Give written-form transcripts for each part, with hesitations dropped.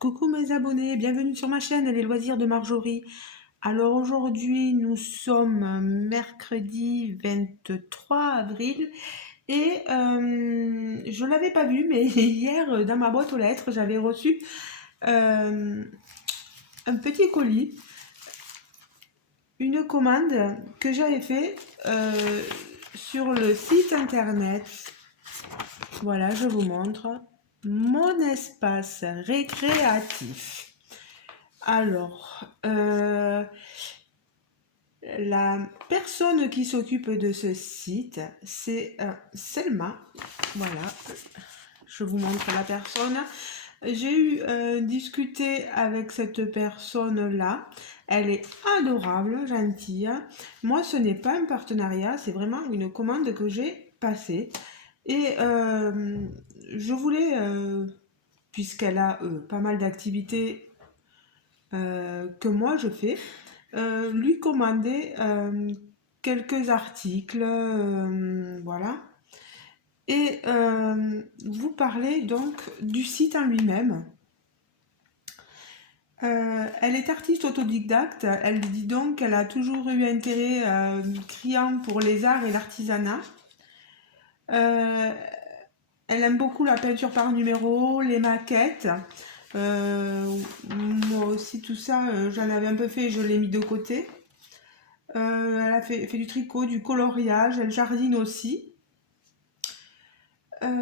Coucou mes abonnés, bienvenue sur ma chaîne Les Loisirs de Marjorie. Alors aujourd'hui nous sommes mercredi 23 avril et je ne l'avais pas vu mais hier dans ma boîte aux lettres j'avais reçu un petit colis, une commande que j'avais fait sur le site internet. Voilà, je vous montre mon espace récréatif. Alors, la personne qui s'occupe de ce site, c'est Selma. Voilà, je vous montre la personne. J'ai eu discuté avec cette personne-là. Elle est adorable, gentille. Moi, ce n'est pas un partenariat, c'est vraiment une commande que j'ai passée. Et je voulais, puisqu'elle a pas mal d'activités que moi je fais, lui commander quelques articles, voilà, et vous parler donc du site en lui-même. Elle est artiste autodidacte, elle dit donc qu'elle a toujours eu intérêt criant pour les arts et l'artisanat. Elle aime beaucoup la peinture par numéro, les maquettes. Moi aussi tout ça, j'en avais un peu fait, je l'ai mis de côté. Elle a fait du tricot, du coloriage, elle jardine aussi. Elle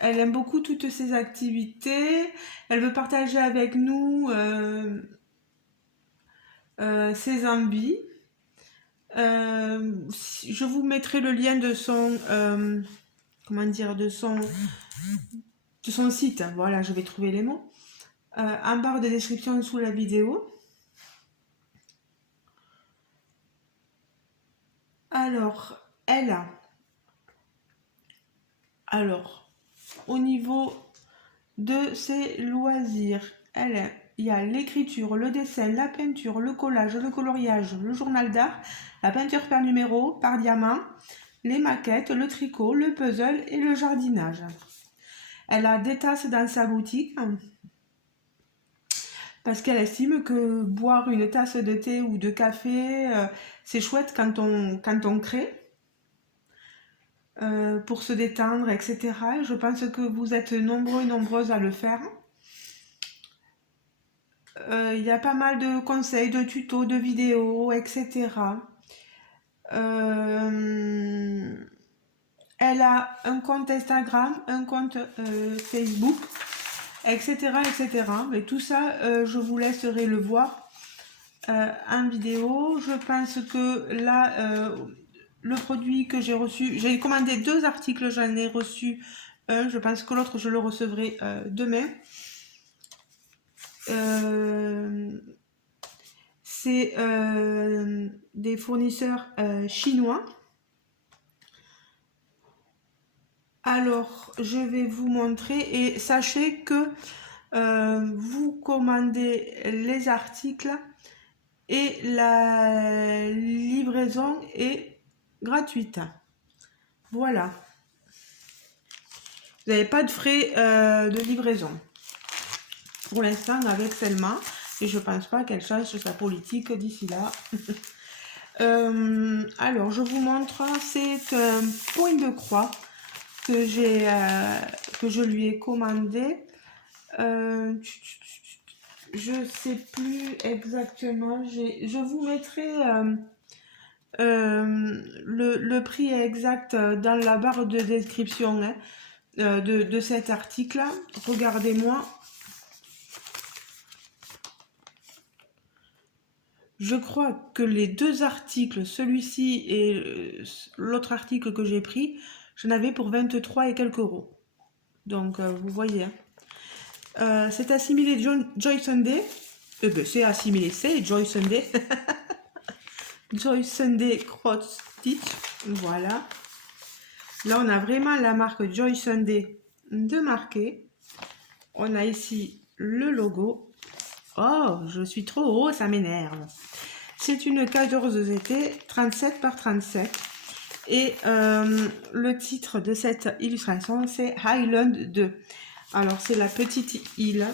aime beaucoup toutes ces activités. Elle veut partager avec nous ses envies. Je vous mettrai le lien de son comment dire, de son site. Voilà, je vais trouver les mots en barre de description sous la vidéo. Alors, elle a au niveau de ses loisirs, il y a l'écriture, le dessin, la peinture, le collage, le coloriage, le journal d'art, la peinture par numéro, par diamant, les maquettes, le tricot, le puzzle et le jardinage. Elle a des tasses dans sa boutique parce qu'elle estime que boire une tasse de thé ou de café, c'est chouette quand on crée. Pour se détendre, etc. Je pense que vous êtes nombreux et nombreuses à le faire. Il y a pas mal de conseils, de tutos, de vidéos, etc. Elle a un compte Instagram, un compte Facebook, etc., etc. Mais tout ça, je vous laisserai le voir en vidéo. Je pense que là, le produit que j'ai reçu, j'ai commandé 2 articles, j'en ai reçu un, je pense que l'autre je le recevrai demain. C'est des fournisseurs chinois. Alors je vais vous montrer et sachez que vous commandez les articles et la livraison est gratuite. Voilà. Vous n'avez pas de frais de livraison pour l'instant avec Selma et je pense pas qu'elle change sa politique d'ici là. Alors je vous montre, c'est un point de croix que je lui ai commandé. Je sais plus exactement. Je vous mettrai le prix exact dans la barre de description hein, de cet article. Regardez-moi. Je crois que les 2 articles, celui-ci et l'autre article que j'ai pris, j'en avais pour 23 et quelques euros. Donc vous voyez. Hein. C'est assimilé Joy Sunday. C'est assimilé, c'est Joy Sunday. Joy Sunday Cross Stitch. Voilà. Là, on a vraiment la marque Joy Sunday de marqué. On a ici le logo. Oh, je suis trop haut, ça m'énerve. C'est une 14 été 37 par 37. Et le titre de cette illustration, c'est Highland 2. Alors, c'est la petite île.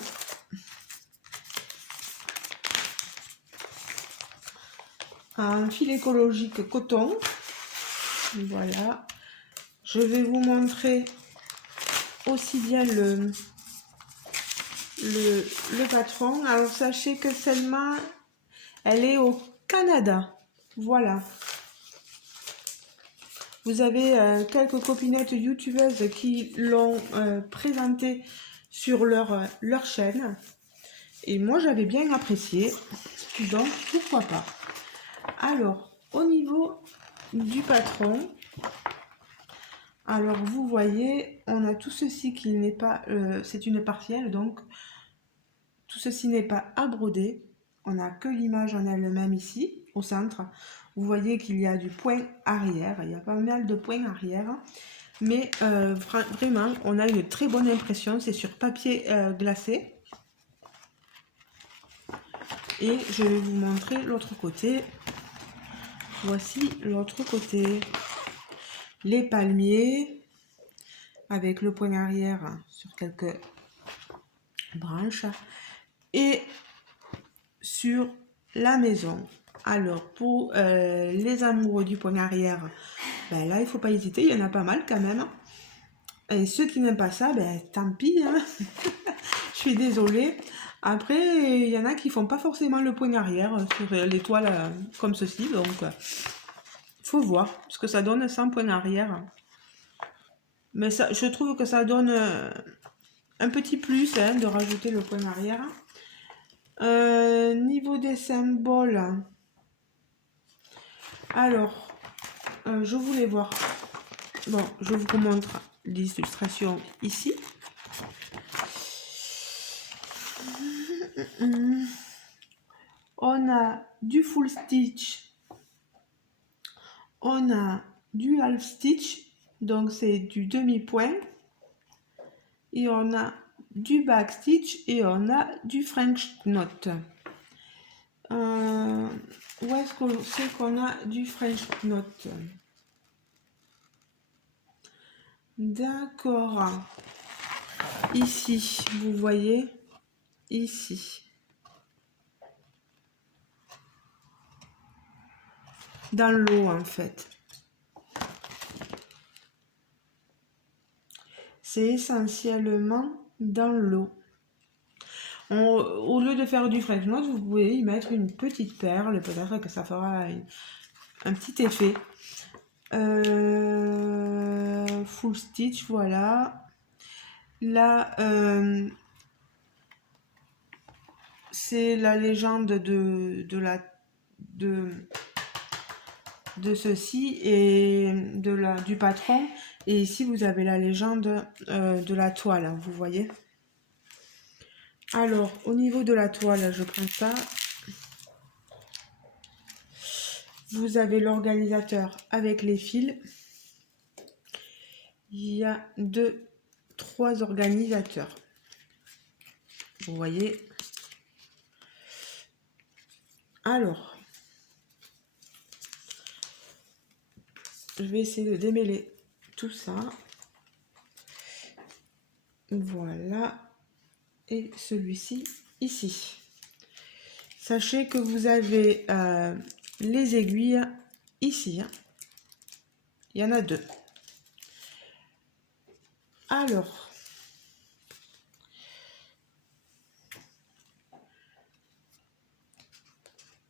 Un fil écologique coton. Voilà. Je vais vous montrer aussi bien le patron. Alors, sachez que Selma, elle est au Canada. Voilà. Vous avez quelques copinettes youtubeuses qui l'ont présenté sur leur chaîne. Et moi, j'avais bien apprécié. Donc, pourquoi pas. Alors, au niveau du patron, alors vous voyez, on a tout ceci qui n'est pas... c'est une partielle, donc tout ceci n'est pas à broder. On n'a que l'image en elle-même ici, au centre. Vous voyez qu'il y a du point arrière. Il y a pas mal de points arrière. Mais vraiment, on a une très bonne impression. C'est sur papier glacé. Et je vais vous montrer l'autre côté. Voici l'autre côté. Les palmiers avec le point arrière sur quelques branches. Et sur la maison. Alors, pour les amoureux du point arrière, ben là, il ne faut pas hésiter. Il y en a pas mal quand même. Et ceux qui n'aiment pas ça, ben tant pis. Hein. Je suis désolée. Après, il y en a qui font pas forcément le point arrière sur les toiles comme ceci. Donc, faut voir ce que ça donne sans point arrière. Mais ça, je trouve que ça donne un petit plus hein, de rajouter le point arrière. Niveau des symboles. Alors, je voulais voir. Bon, je vous montre l'illustration ici. On a du full stitch. On a du half stitch. Donc, c'est du demi-point. Et on a du back stitch et on a du French knot. Où est-ce qu'on sait qu'on a du French knot? D'accord. Ici, vous voyez, ici. Dans l'eau, en fait. C'est essentiellement dans l'eau. Au lieu de faire du French knot, vous pouvez y mettre une petite perle. Peut-être que ça fera un petit effet. Full stitch, voilà. Là, c'est la légende de ceci et du patron. Et ici, vous avez la légende de la toile, vous voyez. Alors, au niveau de la toile, je prends ça. Vous avez l'organisateur avec les fils. Il y a 3 organisateurs. Vous voyez. Alors, je vais essayer de démêler tout ça. Voilà. Et celui-ci ici. Sachez que vous avez les aiguilles ici. Hein. Il y en a 2. Alors,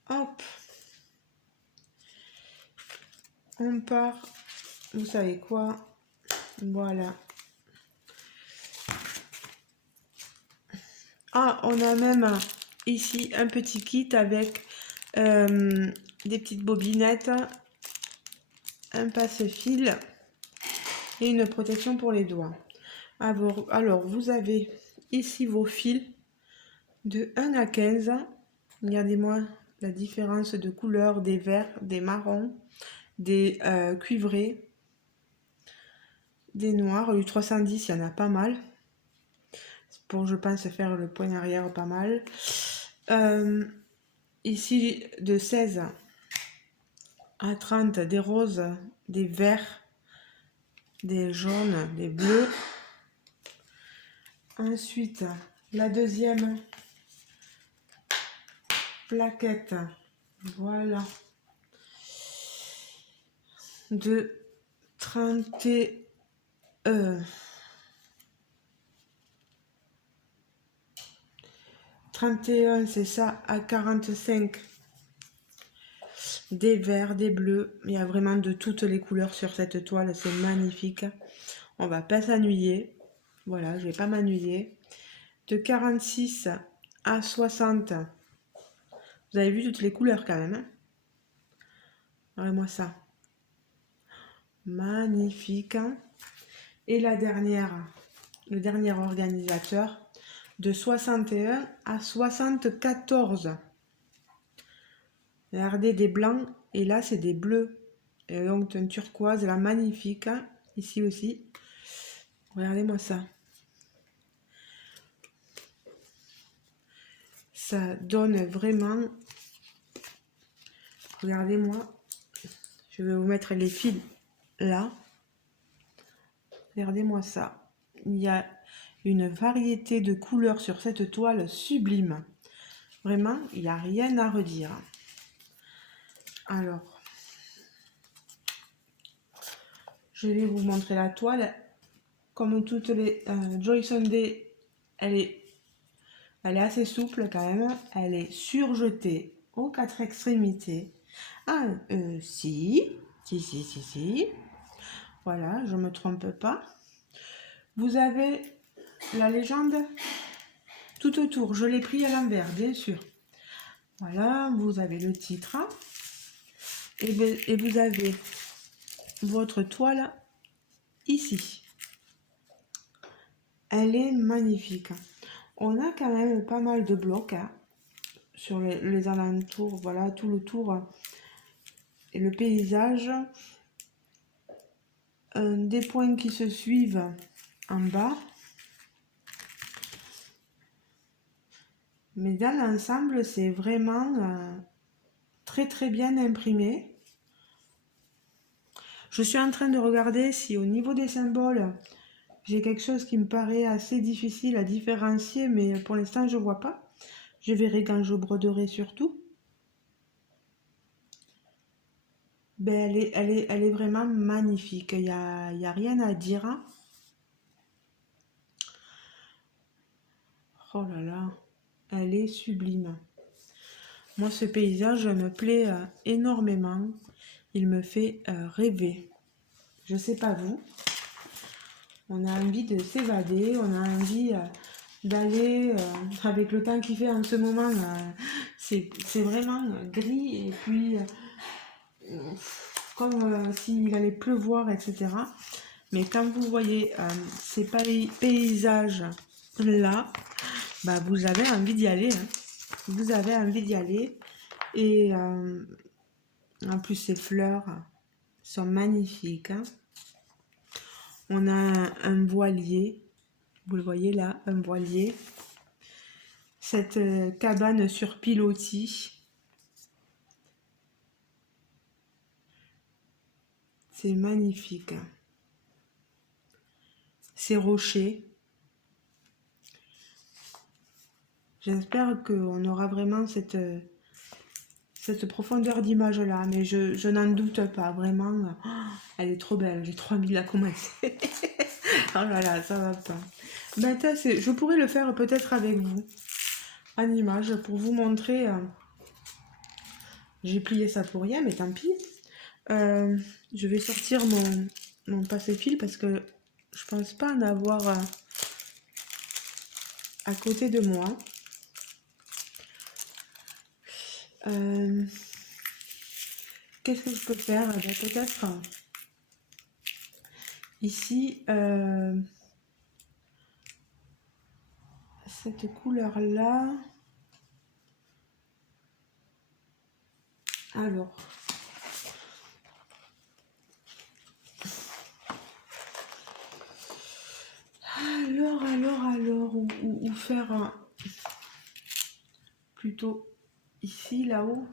hop, on part, vous savez quoi, voilà. Ah, on a même ici un petit kit avec des petites bobinettes, un passe-fil et une protection pour les doigts. Alors, vous avez ici vos fils de 1 à 15. Regardez-moi la différence de couleur des verts, des marrons, des cuivrés, des noirs. Du 310, il y en a pas mal. Pour, je pense, faire le point arrière pas mal. Ici, de 16 à 30, des roses, des verts, des jaunes, des bleus. Ensuite, la deuxième plaquette, voilà, de 30 31, c'est ça, à 45. Des verts, des bleus, il y a vraiment de toutes les couleurs sur cette toile, c'est magnifique. On va pas s'ennuyer, voilà, je vais pas m'ennuyer. De 46 à 60, vous avez vu toutes les couleurs quand même, hein. Regardez-moi ça, magnifique. Et la dernière, le dernier organisateur, de 61 à 74. Regardez, des blancs, et là c'est des bleus. Et donc un turquoise, là, magnifique, hein, ici aussi. Regardez-moi ça. Ça donne vraiment... Regardez-moi. Je vais vous mettre les fils là. Regardez-moi ça. Il y a une variété de couleurs sur cette toile sublime. Vraiment, il n'y a rien à redire. Alors, je vais vous montrer la toile. Comme toutes les Joy Sunday, elle est assez souple quand même. Elle est surjetée aux 4 extrémités. Ah, si. Voilà, je ne me trompe pas. Vous avez la légende tout autour. Je l'ai pris à l'envers, bien sûr. Voilà, vous avez le titre. Et vous avez votre toile ici. Elle est magnifique. On a quand même pas mal de blocs hein, sur les alentours. Voilà, tout le tour et le paysage. Des points qui se suivent en bas. Mais dans l'ensemble, c'est vraiment très très bien imprimé. Je suis en train de regarder si au niveau des symboles, j'ai quelque chose qui me paraît assez difficile à différencier, mais pour l'instant, je ne vois pas. Je verrai quand je broderai surtout. Ben, elle est vraiment magnifique. Il y a rien à dire. Oh là là, elle est sublime. Moi, ce paysage me plaît énormément. Il me fait rêver. Je sais pas vous. On a envie de s'évader, on a envie d'aller avec le temps qu'il fait en ce moment. C'est vraiment gris et puis comme s'il allait pleuvoir, etc. Mais quand vous voyez ces paysages là, bah, vous avez envie d'y aller. Hein. Vous avez envie d'y aller. Et en plus, ces fleurs sont magnifiques. Hein. On a un voilier. Vous le voyez là, un voilier. Cette cabane sur pilotis. C'est magnifique. Ces rochers. J'espère qu'on aura vraiment cette profondeur d'image là, mais je n'en doute pas, vraiment. Oh, elle est trop belle, j'ai trop envie de la commencer. Oh là là, ça va pas. Ben, je pourrais le faire peut-être avec vous, en image, pour vous montrer. J'ai plié ça pour rien, mais tant pis. Je vais sortir mon passe-fil parce que je pense pas en avoir à côté de moi. Qu'est-ce que je peux faire? Ben, peut-être ici cette couleur là. Alors ou faire plutôt ici, là-haut.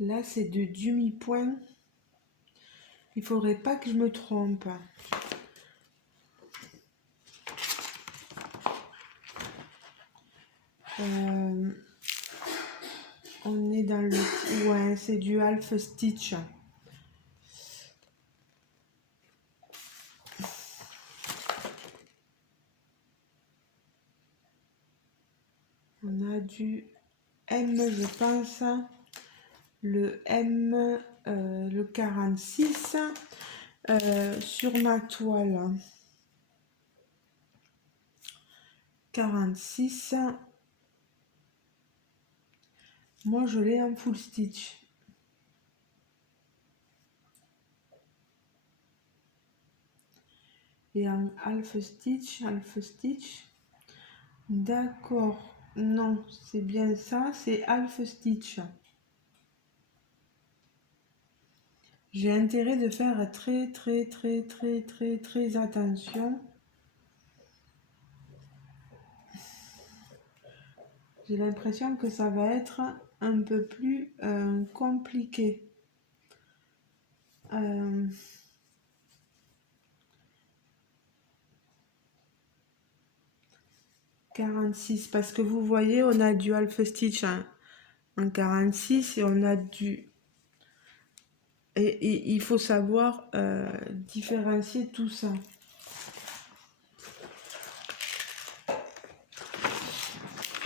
Là, c'est de demi-point. Il faudrait pas que je me trompe. On est dans le... Ouais, c'est du half stitch. On a du M, je pense. Le M, le 46 sur ma toile. 46. Moi, je l'ai en full stitch. Et en half stitch, d'accord, non, c'est bien ça, c'est half stitch. J'ai intérêt de faire très attention. J'ai l'impression que ça va être un peu plus compliqué. 46, parce que vous voyez, on a du half stitch en 46 et on a du... Et il faut savoir différencier tout ça.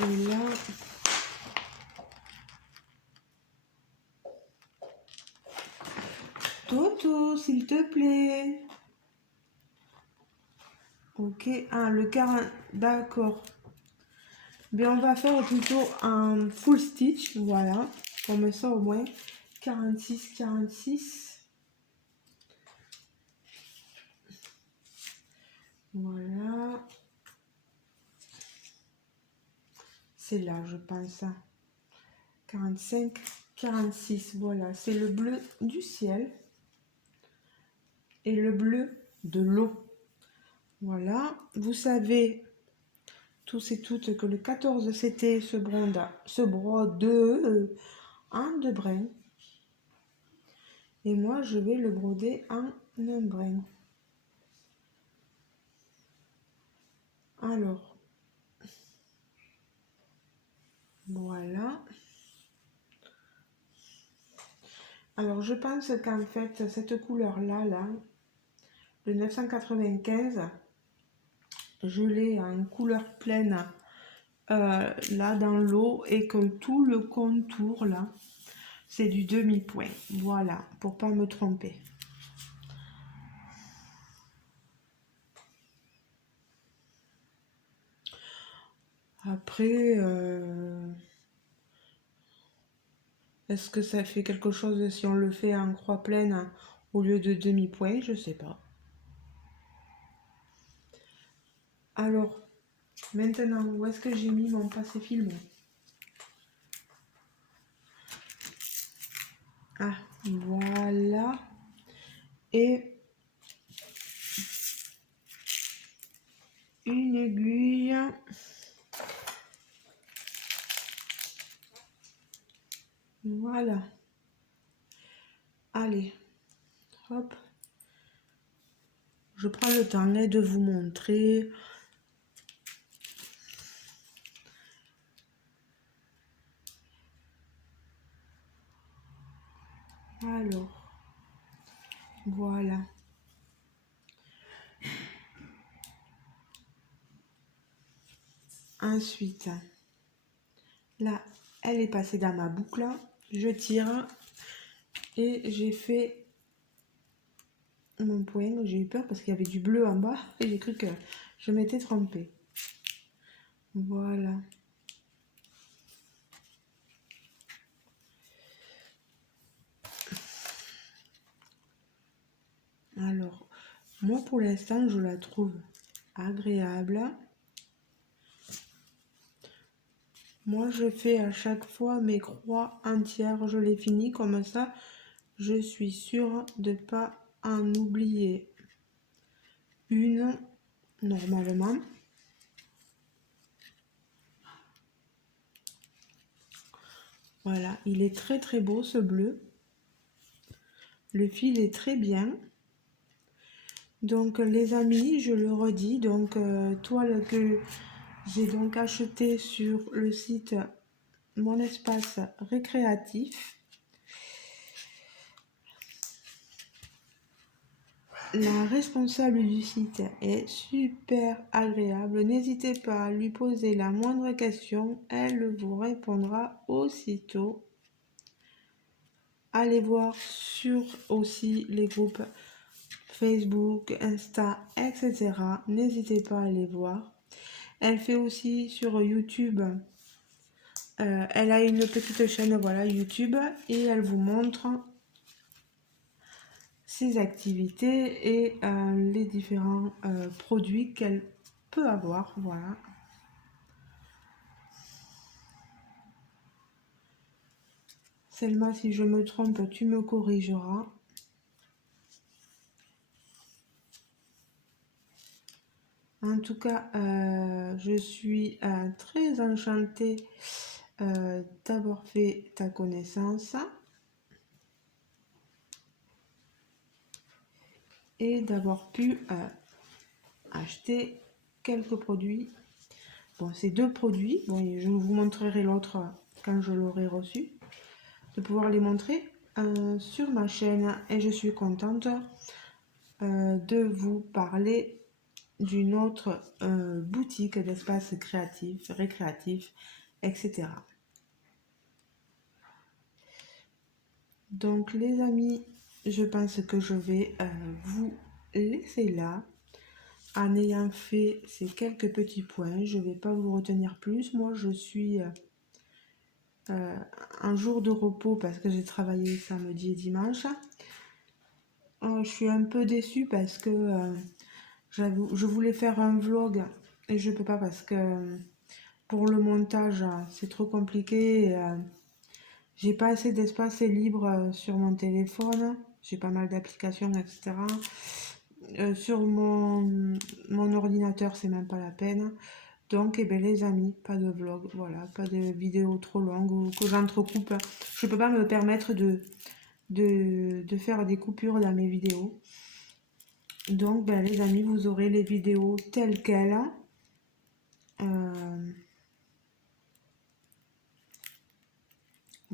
Et là... Toto, s'il te plaît. Ok, ah, le 40, d'accord. Mais on va faire plutôt un full stitch, voilà. Comme ça au moins. 46. Voilà. C'est là, je pense. 46, voilà. C'est le bleu du ciel. Et le bleu de l'eau. Voilà. Vous savez, tous et toutes, que le 14, c'était ce brode en 2 brins. Et moi, je vais le broder en un brin. Alors, voilà. Alors, je pense qu'en fait, cette couleur-là, le 995, je l'ai en couleur pleine, là, dans l'eau, et que tout le contour, là, c'est du demi-point. Voilà, pour pas me tromper. Après, est-ce que ça fait quelque chose si on le fait en croix pleine au lieu de demi-point? Je sais pas. Alors, maintenant, où est-ce que j'ai mis mon passé-film? Ah, voilà. Et une aiguille. Voilà. Allez, hop. Je prends le temps de vous montrer. Alors, voilà. Ensuite, là, elle est passée dans ma boucle. Je tire et j'ai fait mon point. J'ai eu peur parce qu'il y avait du bleu en bas et j'ai cru que je m'étais trompée. Voilà. Alors, moi pour l'instant, je la trouve agréable. Moi, je fais à chaque fois mes croix entières. Je les finis comme ça. Je suis sûre de ne pas en oublier une normalement. Voilà, il est très très beau ce bleu. Le fil est très bien. Donc les amis, je le redis, donc toile que j'ai donc acheté sur le site Mon Espace Récréatif. La responsable du site est super agréable. N'hésitez pas à lui poser la moindre question, elle vous répondra aussitôt. Allez voir sur aussi les groupes Facebook, Insta, etc. N'hésitez pas à les voir. Elle fait aussi sur YouTube. Elle a une petite chaîne, voilà, YouTube, et elle vous montre ses activités et les différents produits qu'elle peut avoir, voilà. Selma, si je me trompe, tu me corrigeras. En tout cas, je suis très enchantée d'avoir fait ta connaissance et d'avoir pu acheter quelques produits. Bon, c'est deux produits. Bon, je vous montrerai l'autre quand je l'aurai reçu. De pouvoir les montrer sur ma chaîne. Et je suis contente de vous parler d'une autre boutique d'espace créatif, récréatif, etc. Donc les amis, je pense que je vais vous laisser là. En ayant fait ces quelques petits points, je ne vais pas vous retenir plus. Moi, je suis un jour de repos parce que j'ai travaillé samedi et dimanche. Je suis un peu déçue parce que je voulais faire un vlog et je peux pas parce que pour le montage, c'est trop compliqué. J'ai pas assez d'espace libre sur mon téléphone. J'ai pas mal d'applications, etc. Sur mon ordinateur, c'est même pas la peine. Donc, eh ben, les amis, pas de vlog, voilà, pas de vidéo trop longue ou que j'entrecoupe. Je peux pas me permettre de faire des coupures dans mes vidéos. Donc, ben, les amis, vous aurez les vidéos telles quelles.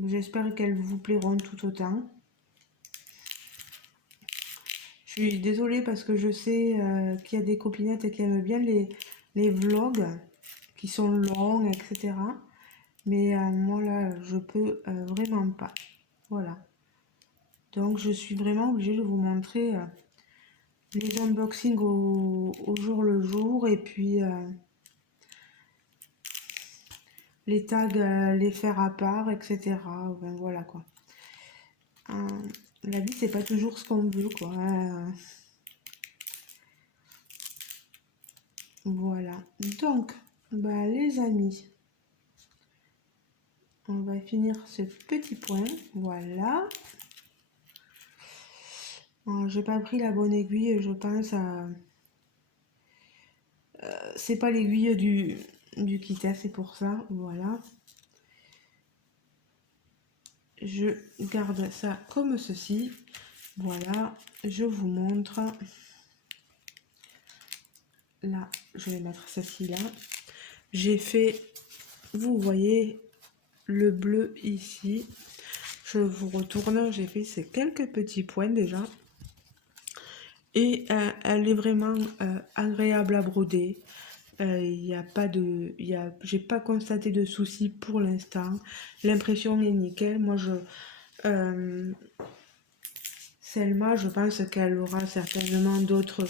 J'espère qu'elles vous plairont tout autant. Je suis désolée parce que je sais qu'il y a des copinettes qui aiment bien les vlogs qui sont longs, etc. Mais moi là, je peux vraiment pas. Voilà. Donc je suis vraiment obligée de vous montrer les unboxings au jour le jour et puis les tags, les faire à part, etc. Ben, voilà quoi. La vie, c'est pas toujours ce qu'on veut quoi. Voilà. Donc, bah, les amis, on va finir ce petit point. Voilà. J'ai pas pris la bonne aiguille, je pense à... c'est pas l'aiguille du Kita, c'est pour ça. Voilà. Je garde ça comme ceci. Voilà. Je vous montre. Là, je vais mettre ceci là. J'ai fait, vous voyez, le bleu ici. Je vous retourne. J'ai fait ces quelques petits points déjà. Et elle est vraiment agréable à broder. Il n'y a pas de, j'ai pas constaté de soucis pour l'instant. L'impression est nickel. Moi, Selma, je pense qu'elle aura certainement d'autres.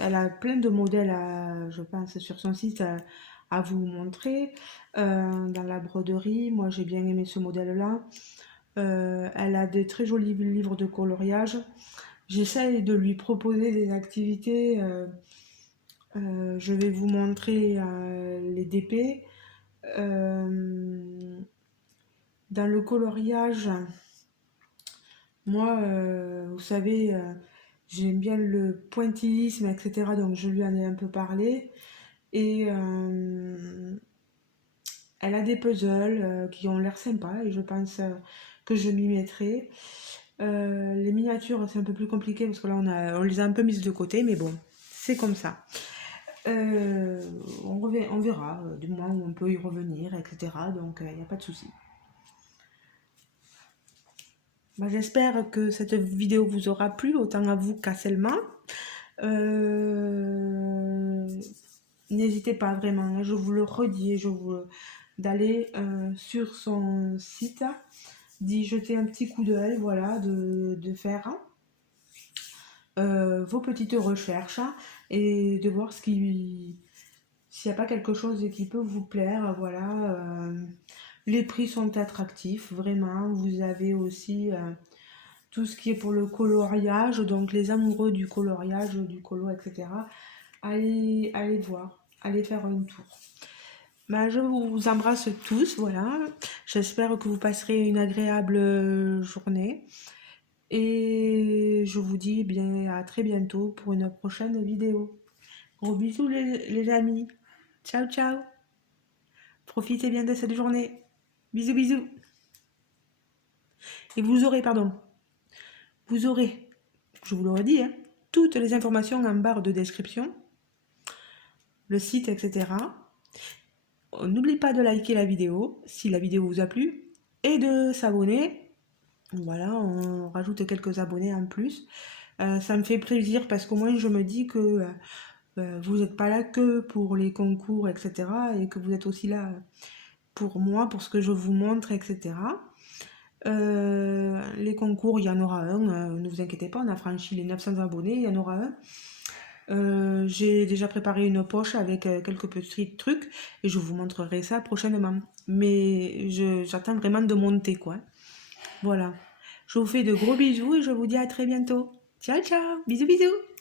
Elle a plein de modèles, je pense, sur son site à vous montrer. Dans la broderie, moi, j'ai bien aimé ce modèle-là. Elle a de très jolis livres de coloriage. J'essaye de lui proposer des activités. Je vais vous montrer les DP. Dans le coloriage, moi, vous savez, j'aime bien le pointillisme, etc. Donc je lui en ai un peu parlé. Et Elle a des puzzles qui ont l'air sympas et je pense que je m'y mettrai. Les miniatures, c'est un peu plus compliqué parce que là, on les a un peu mises de côté, mais bon, c'est comme ça. On verra du moment où on peut y revenir, etc. Donc, il n'y a pas de souci. Bah, j'espère que cette vidéo vous aura plu, autant à vous qu'à Selma. N'hésitez pas vraiment, hein, je vous le redis, d'aller sur son site, d'y jeter un petit coup d'œil, voilà, de faire vos petites recherches et de voir s'il n'y a pas quelque chose qui peut vous plaire, voilà. Les prix sont attractifs, vraiment. Vous avez aussi tout ce qui est pour le coloriage, donc les amoureux du coloriage, du colo, etc. Allez voir, allez faire un tour. Ben, je vous embrasse tous, voilà. J'espère que vous passerez une agréable journée. Et je vous dis bien à très bientôt pour une prochaine vidéo. Gros bisous les amis. Ciao ciao. Profitez bien de cette journée. Bisous bisous. Et vous aurez, je vous le redis, hein, toutes les informations en barre de description, le site, etc. N'oubliez pas de liker la vidéo si la vidéo vous a plu et de s'abonner. Voilà, on rajoute quelques abonnés en plus. Ça me fait plaisir parce qu'au moins je me dis que vous n'êtes pas là que pour les concours, etc. et que vous êtes aussi là pour moi, pour ce que je vous montre, etc. Les concours, il y en aura un, ne vous inquiétez pas, on a franchi les 900 abonnés, il y en aura un. J'ai déjà préparé une poche avec quelques petits trucs et je vous montrerai ça prochainement. Mais j'attends vraiment de monter, quoi. Voilà. Je vous fais de gros bisous et je vous dis à très bientôt. Ciao, ciao. Bisous, bisous.